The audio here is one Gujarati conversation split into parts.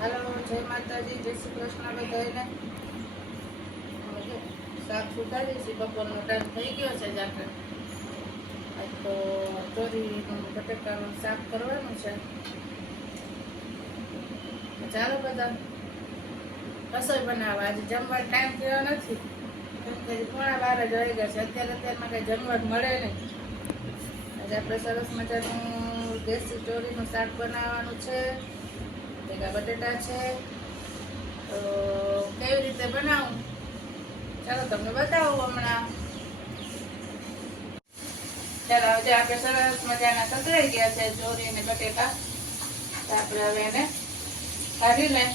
હાલો, જય માતાજી, જય શ્રી કૃષ્ણ બધાને. શાક સુધારી છે, બપોરનો ટાઈમ થઈ ગયો છે જાતે. આજ તો ચોરીનું બટેકાનું શાક કરવાનું છે. ચાલો બધા રસોઈ બનાવવા. આજે જમવા ટાઈમ થયો નથી, કેમ કે 11:15 જ વાગી ગયા છે. અત્યારમાં કઈ જમવા મળે નહીં. આજે આપણે સરસ મજાનું દેશી ચોરીનું શાક બનાવવાનું છે. ભેગા બટેટા છે. તો કેવી રીતે બનાવું ચાલો તમને બતાવું હમણાં. ચાલો આજે આપણે સરસ મજાના સતરાઈ ગયા છે ચોરી અને બટેટા. તો આપણે હવે એને કાઢી લઈએ.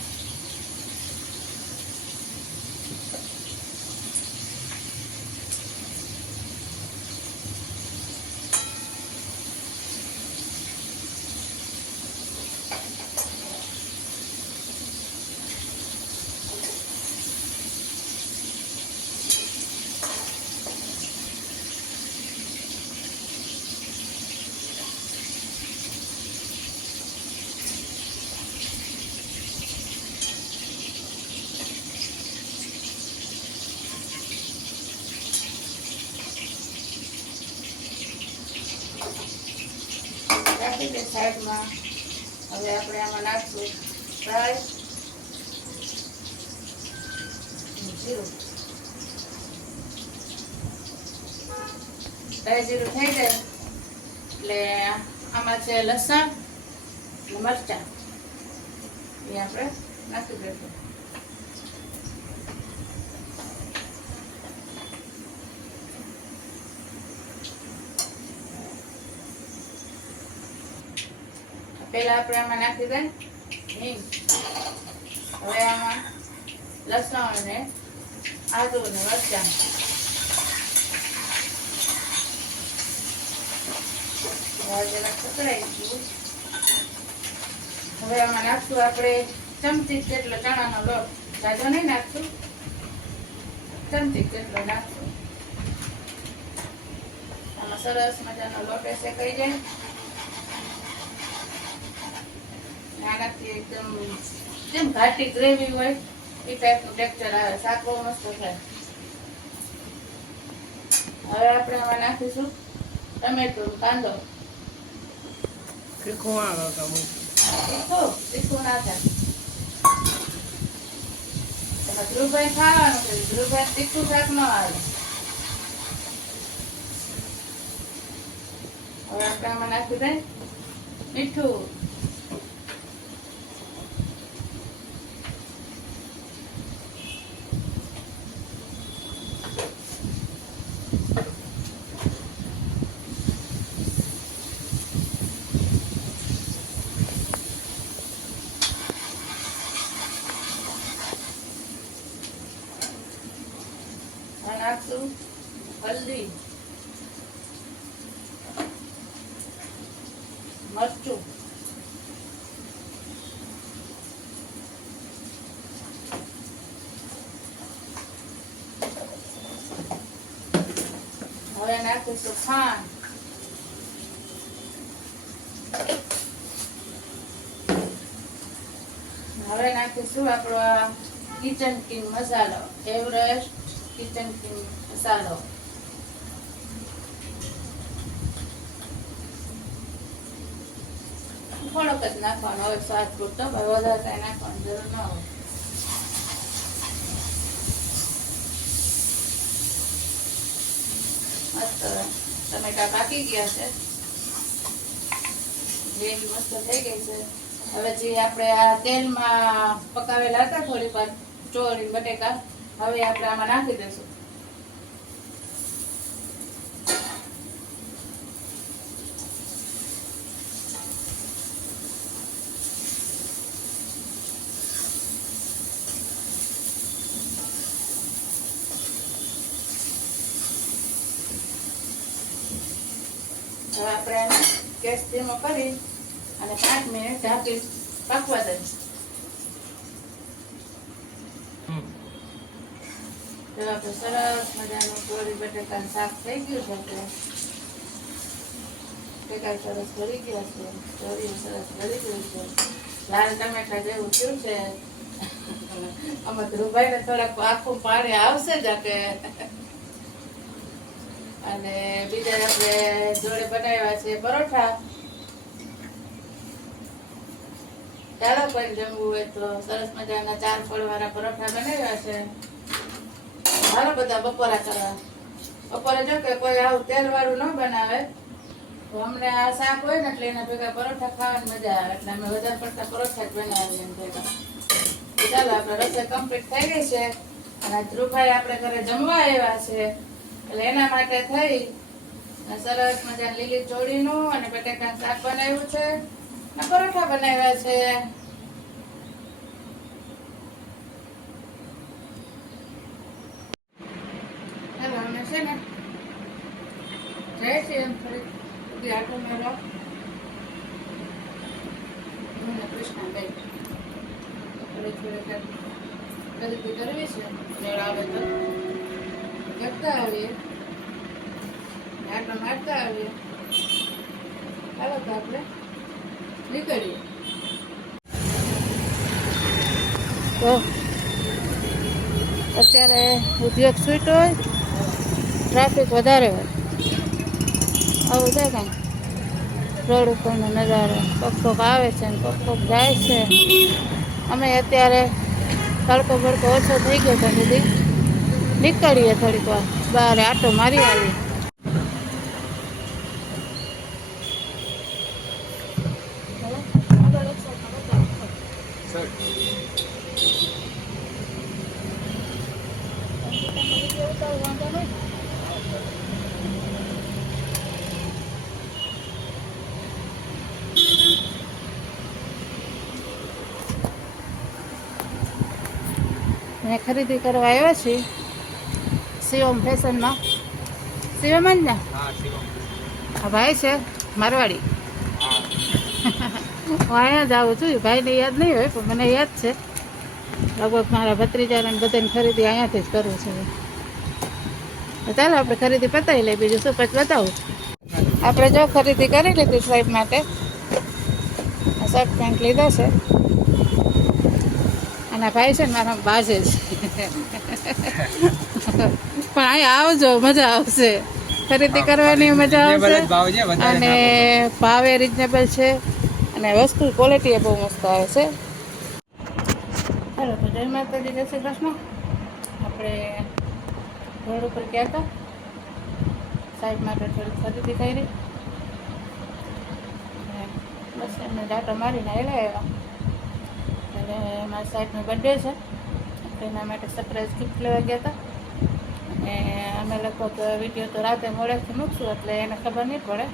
રાખી દે સાઈડમાં. હવે આપણે આમાં નાખશું રાઈ, જીરું. રાઈ જીરું થઈ જાય એટલે આમાં છે લસણ અને મરચાં, એ આપણે નાખી દઈશું. પહેલા આપણે આમાં નાખી દઈએ હિંગ. હવે આમાં લસણ અને આદુ અને મરચાં. હવે આમાં નાખશું આપણે ચમચી જેટલો ચણાનો લોટ. જાજો નહીં નાખશું, ચમચી જેટલો નાખશું. આમાં સરસ મજાનો લોટ શેકાઈ જાય. આનાથી એકદમ જેમ ઘાટી ગ્રેવી હોય એ ટાઈપનું ટેક્સચર આવે. શાક બહુ મસ્ત થાય. હવે આપણે આમાં નાખીશું ટમેટું, કાંદો. તીખું ના થાય. તમે ધ્રુવભાઈ ખાવાનું છે, ધ્રુવભાઈ તીખું શાક ન આવે. હવે આપણે આમાં નાખી દઈએ મીઠું. નાખશું હલ્દી, મરચું, હવે નાખીશું ખાંડ. હવે નાખીશું આપણો કિચન કિંગ મસાલો, એવરેસ્ટ કિચન કિંગ મસાલો. થોડોક જ નાખવાનો હોય સ્વાદ પૂરતો, વધારે કઈ નાખવાની જરૂર ન હોય. મસ્ત ટમેટા પાકી ગયા છે, ગ્રેવી મસ્ત થઈ ગઈ છે. હવે જે આપણે આ તેલમાં પકાવેલા હતા થોડી વાર ચોળી બટેકા, હવે આપણે આમાં નાખી દઈશું. હવે આપણે ગેસ ધીમો કરી અને 5 મિનિટ ઢાંકી પાકવા દઈશું. તો આપણે સરસ મજાનું ચોળી બટેકાનું શાક થઈ ગયું છે. બટેકા સરસ ભરી ગયા છે, ચોળી સરસ ભરી ગયું છે. લાલ ટમેટા જેવું થયું છે. આમાં ધ્રુવભાઈને થોડાક આખું પાણી આવશે જ કે. અને બીજા આપણે જોડે બનાવ્યા છે પરોઠા. ચાલો કોઈ જમવું હોય તો સરસ મજાના 4 ફળવાળા પરોઠા બનાવ્યા છે. હાલો બધા બપોરા કરવા. બપોરે જો કે કોઈ આવું તેલ વાળું ન બનાવે તો અમને આ શાક હોય ને એટલે એના ભેગા પરોઠા ખાવાની મજા આવે એટલે અમે વધારે પડતા પરોઠા જ બનાવીએ ભેગા. ચાલો આપણે રસોઈ કમ્પ્લીટ થઈ ગઈ છે અને ધ્રુવભાઈ આપણે ઘરે જમવા આવ્યા છે એટલે એના માટે થઈ સરસ મજાની લીલી ચોળીનું અને બટેકાનું શાક બનાવ્યું છે અને પરોઠા બનાવ્યા છે. ચાલો અમે છે ને જાય છે એમ થોડી આટો મેળવા કૃષ્ણાભાઈ થોડી ખરીદી કરવી છે. મેળ આવે તો કરતા આવીએ, આટો મારતા આવીએ. ચાલો તો આપણે નીકળીએ. તો અત્યારે ઉદ્યોગ છૂટ્યો હોય, ટ્રાફિક વધારે હોય, આવું થાય કાંઈ રોડ ઉપરનો નજારો. કોક આવે છે ને કોક જાય છે. અમે અત્યારે તડકો બડકો ઓછો થઈ ગયો તો સુધી નીકળીએ થોડીક વાર બહાર આટો મારી આવીએ. મેં ખરીદી કરવા આવ્યા છીએ શિવમ ફેશનમાં. શિવમ જ ને? હા ભાઈ છે મારવાડી. હું અહીંયા જ આવું છું. ભાઈને યાદ નહીં હોય પણ મને યાદ છે. લગભગ મારા ભત્રીજાને બધાની ખરીદી અહીંયાથી જ કરવું છે. તો ચાલો આપણે ખરીદી પતાવી લઈએ. બીજું શું પછી બતાવું. આપણે જો ખરીદી કરી લીધી સાહેબ માટે. શર્ટ પેન્ટ લીધા છે. અને ભાઈ છે ને મારા બાજે છે પણ અહીંયા આવજો, મજા આવશે. ખરીદી કરવાની મજા આવશે અને ભાવે રિઝનેબલ છે અને વસ્તુ ક્વોલિટી બહુ મસ્ત આવે છે. ચાલો તો જય માતાજી, જય શ્રી કૃષ્ણ. આપણે રોડ ઉપર ગયા હતા, સાહેબ માટે થોડી ખરીદી કરી. બસ એમને ડાટો મારીને આવ્યા. એટલે મારા સાહેબનો બર્થડે છે એટલે એના માટે સરપ્રાઈઝ ગિફ્ટ લેવા ગયા હતા. અને અમે લગભગ વિડીયો તો રાતે મોડેથી મૂકશું એટલે એને ખબર નહીં પડે.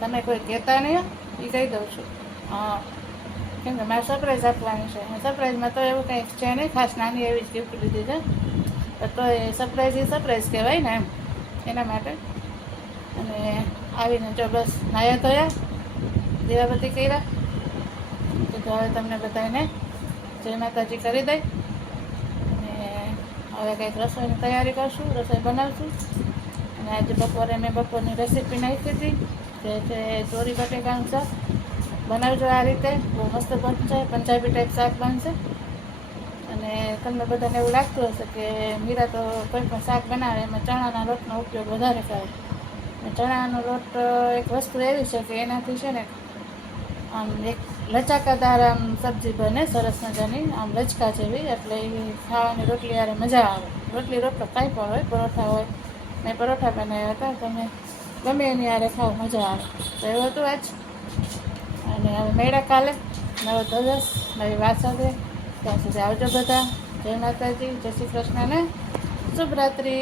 તમે કોઈ કહેતા નહીં એ કહી દઉં છું. હા, કેમ કે મારે સરપ્રાઈઝ આપવાની છે. સરપ્રાઈઝમાં તો એવું કંઈ છે નહીં ખાસ, નાની એવી જ ગિફ્ટ લીધી છે તો એ સરપ્રાઈઝ કહેવાય ને એમ, એના માટે. અને આવીને જો બસ નાયા ધોયા, દીવાબત્તી કર્યા. તો હવે તમને બધાને જય માતાજી કરી દઈ અને હવે કંઈક રસોઈની તૈયારી કરશું, રસોઈ બનાવશું. અને આજે બપોરે મેં બપોરની રેસીપી નાખી હતી જે છે ચોરી બટેકાનું શાક. બનાવજો આ રીતે, બહુ મસ્ત બનશે. પંજાબી ટાઈપ શાક બનશે. અને તમને બધાને એવું લાગતું હશે કે મીરા તો કોઈ પણ શાક બનાવે એમાં ચણાના લોટનો ઉપયોગ વધારે કરે. ચણાનો લોટ એક વસ્તુ એવી છે કે એનાથી છે ને આમ એક લચાકાદાર આમ સબ્જી બને સરસ મજાની, આમ લચકા જેવી. એટલે એ ખાવાની રોટલી યારે મજા આવે. રોટલી રોટલો કાંઈ પણ હોય, પરોઠા હોય. મેં પરોઠા બનાવ્યા હતા, તમે ગમે એની યારે ખાવ મજા આવે. તો એવું હતું આજ. અને હવે મેળા કાલે નવો દિવસ નવી વાત સાથે. ત્યાં સુધી આવજો બધા. જય માતાજી, જય શ્રી કૃષ્ણ ને શુભરાત્રિ.